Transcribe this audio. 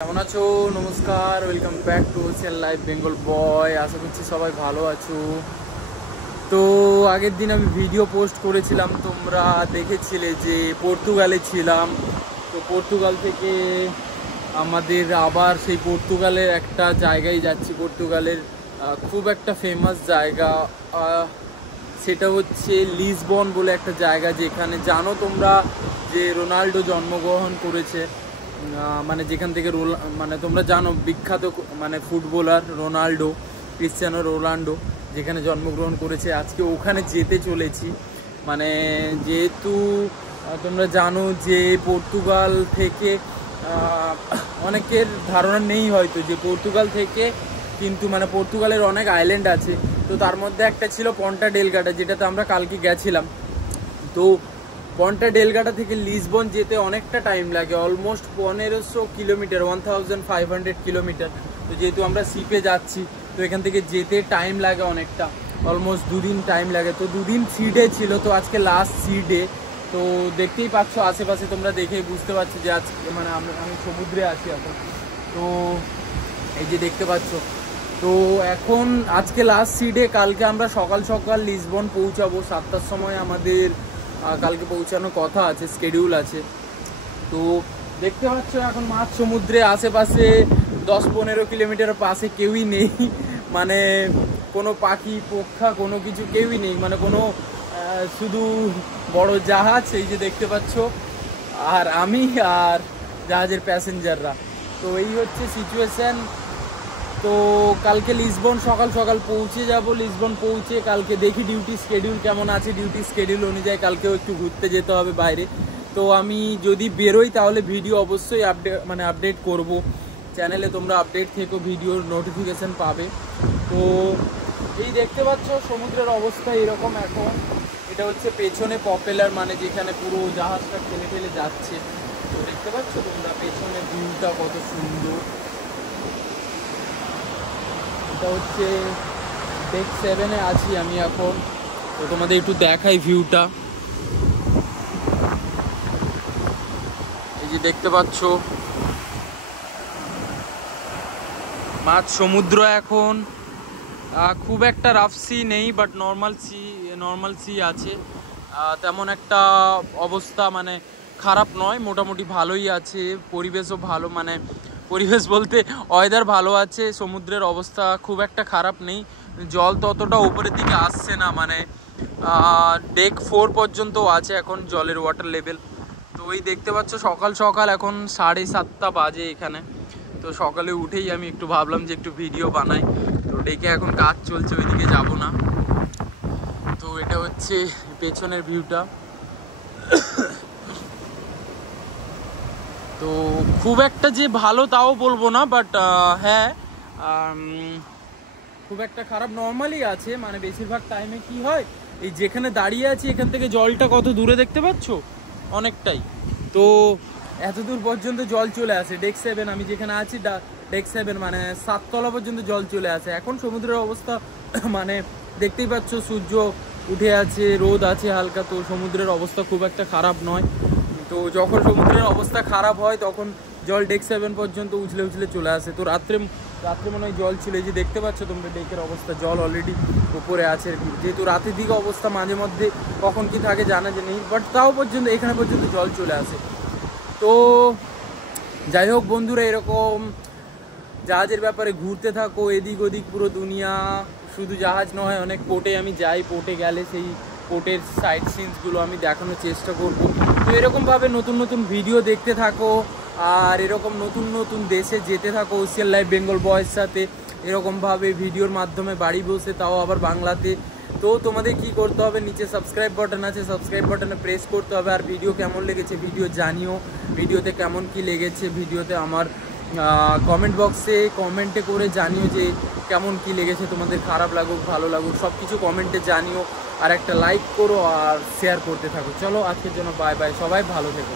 কেমন আছো? নমস্কার, welcome back to ocean life Bengal boy. আশা করছি সবাই ভালো আছো। তো আগের দিন আমি ভিডিও পোস্ট করেছিলাম, তোমরা দেখেছিলে যে পর্তুগালে ছিলাম। তো পর্তুগাল থেকে আমাদের আবার সেই পর্তুগালের একটা জায়গায় যাচ্ছি। পর্তুগালের খুব একটা ফেমাস জায়গা, সেটা হচ্ছে লিসবন বলে একটা জায়গা, যেখানে জানো তোমরা যে রোনাল্ডো জন্মগ্রহণ করেছে। মানে যেখান থেকে মানে তোমরা জানো বিখ্যাত মানে ফুটবলার রোনাল্ডো, ক্রিশ্চিয়ানো রোনাল্ডো যেখানে জন্মগ্রহণ করেছে। আজকে ওখানে যেতে চলেছি। মানে যেহেতু তোমরা জানো যে পর্তুগাল থেকে অনেকের ধারণা নেই হয়তো যে পর্তুগাল থেকে কিন্তু মানে পর্তুগালের অনেক আইল্যান্ড আছে। তো তার মধ্যে একটা ছিল পন্টা ডেলগাটা, যেটাতে আমরা কালকে গেছিলাম। তো পন্টা ডেলগাটা থেকে লিসবন যেতে অনেকটা টাইম লাগে, অলমোস্ট 1500 কিলোমিটার, 1500 কিলোমিটার। তো যেহেতু আমরা শিপে যাচ্ছি, তো এখান থেকে যেতে টাইম লাগে অনেকটা, অলমোস্ট 2 দিন টাইম লাগে। তো 2 দিন 3 ডে ছিল, তো আজকে লাস্ট 3 ডে। তো দেখতেই পাচ্ছ আশেপাশে, তোমরা দেখেই বুঝতে পারছো যে আজকে মানে আমি সমুদ্রে আছি এখন। তো এই যে দেখতে পাচ্ছ, তো এখন আজকে লাস্ট 3 ডে। কালকে আমরা সকাল সকাল লিসবন পৌঁছাবো 7টার সময়। আমাদের কালকে পৌঁছানোর কথা আছে, স্কেডিউল আছে। তো দেখতে পাচ্ছ এখন মাঝ সমুদ্রে, আশেপাশে 10-15 কিলোমিটার পাশে কেউই নেই, মানে কোনো পাখি পক্ষা কোনো কিছু কেউই নেই, মানে কোনো শুধু বড় জাহাজ এই যে দেখতে পাচ্ছ, আর আমি আর জাহাজের প্যাসেঞ্জাররা। তো এই হচ্ছে সিচুয়েশান। তো কালকে লিসবন সকাল সকাল পৌঁছে যাব। লিসবন পৌঁছে কালকে দেখি ডিউটি স্কেডিউল কেমন আছে। ডিউটি স্কেডিউল অনুযায়ী কালকেও একটু ঘুরতে যেতে হবে বাইরে। তো আমি যদি বেরোই তাহলে ভিডিও অবশ্যই আপডেট করব চ্যানেলে। তোমরা আপডেট থেকো, ভিডিওর নোটিফিকেশান পাবে। তো এই দেখতে পাচ্ছ সমুদ্রের অবস্থা এরকম এখন। এটা হচ্ছে পেছনে পপেলার, মানে যেখানে পুরো জাহাজটা ঠেলে ঠেলে যাচ্ছে। তো দেখতে পাচ্ছ তোমরা পেছনে ভিউটা কত সুন্দর। এটা হচ্ছে ডেক 7-এ আছি আমি এখন। তো তোমাদের একটু দেখাই ভিউটা। এই যে দেখতে পাচ্ছ মাঝ সমুদ্র এখন। খুব একটা রাফ সি নেই, বাট নর্মাল সি আছে। তেমন একটা অবস্থা মানে খারাপ নয়, মোটামুটি ভালোই আছে। পরিবেশও ভালো, মানে পরিবেশ বলতে ওয়েদার ভালো আছে। সমুদ্রের অবস্থা খুব একটা খারাপ নেই। জল ততটা উপরের দিকে আসছে না, মানে ডেক 4 পর্যন্ত আছে এখন জলের ওয়াটার লেভেল। তো ওই দেখতে পাচ্ছ সকাল সকাল এখন 7:30 বাজে এখানে। তো সকালে উঠেই আমি একটু ভাবলাম যে একটু ভিডিও বানাই। তো ডেকে এখন কাজ চলছে, ওইদিকে যাব না। তো এটা হচ্ছে পেছনের ভিউটা। তো খুব একটা যে ভালো তাও বলবো না, বাট হ্যাঁ খুব একটা খারাপ নর্মালি আছে। মানে বেশিরভাগ টাইমে কি হয়, এই যেখানে দাঁড়িয়ে আছি এখান থেকে জলটা কত দূরে দেখতে পাচ্ছ, অনেকটাই। তো এত দূর পর্যন্ত জল চলে আসে। ডেক 7 আমি যেখানে আছি, ডেক 7 মানে 7 তলা পর্যন্ত জল চলে আসে। এখন সমুদ্রের অবস্থা মানে দেখতেই পাচ্ছ, সূর্য উঠে আছে, রোদ আছে হালকা। তো সমুদ্রের অবস্থা খুব একটা খারাপ নয়। তো যখন সমুদ্রের অবস্থা খারাপ হয় তখন জল ডেক 7 পর্যন্ত উছলে উছলে চলে আসে। তো রাত্রে মনে হয় জল ছিল। এই যে দেখতে পাচ্ছ তোমরা ডেকের অবস্থা, জল অলরেডি উপরে আছে। যেহেতু রাতের দিকে অবস্থা মাঝে মধ্যে কখন কি থাকে জানা যে নেই, বাট তাও পর্যন্ত এখানে পর্যন্ত জল চলে আসে। তো যাই হোক বন্ধুরা, এরকম জাহাজের ব্যাপারে ঘুরতে থাকো এদিক ওদিক পুরো দুনিয়া। শুধু জাহাজ নয়, অনেক পোর্টে আমি যাই। পোর্টে গেলে সেই পোর্টের সাইড সিনসগুলো আমি দেখানোর চেষ্টা করব। তো এরকমভাবে নতুন নতুন ভিডিও দেখতে থাকো, আর এরকম নতুন নতুন দেশে যেতে থাকো ওশিয়ান লাইফ বেঙ্গল বয়ের সাথে। এরকমভাবে ভিডিওর মাধ্যমে বাড়ি বসে, তাও আবার বাংলাতে। তো তোমাদের কি করতে হবে, নিচে সাবস্ক্রাইব বাটন আছে, সাবস্ক্রাইব বাটনে প্রেস করতে হবে। আর ভিডিও কেমন লেগেছে ভিডিও জানিও, ভিডিওতে কেমন কি লেগেছে ভিডিওতে আমার কমেন্ট বক্সে কমেন্টে করে জানিও যে কেমন কি লেগেছে তোমাদের। খারাপ লাগুক ভালো লাগুক সব কিছু কমেন্টে জানিও। আর একটা লাইক করো আর শেয়ার করতে থাকো। চলো আজকের জন্য বাই বাই, সবাই ভালো থেকো।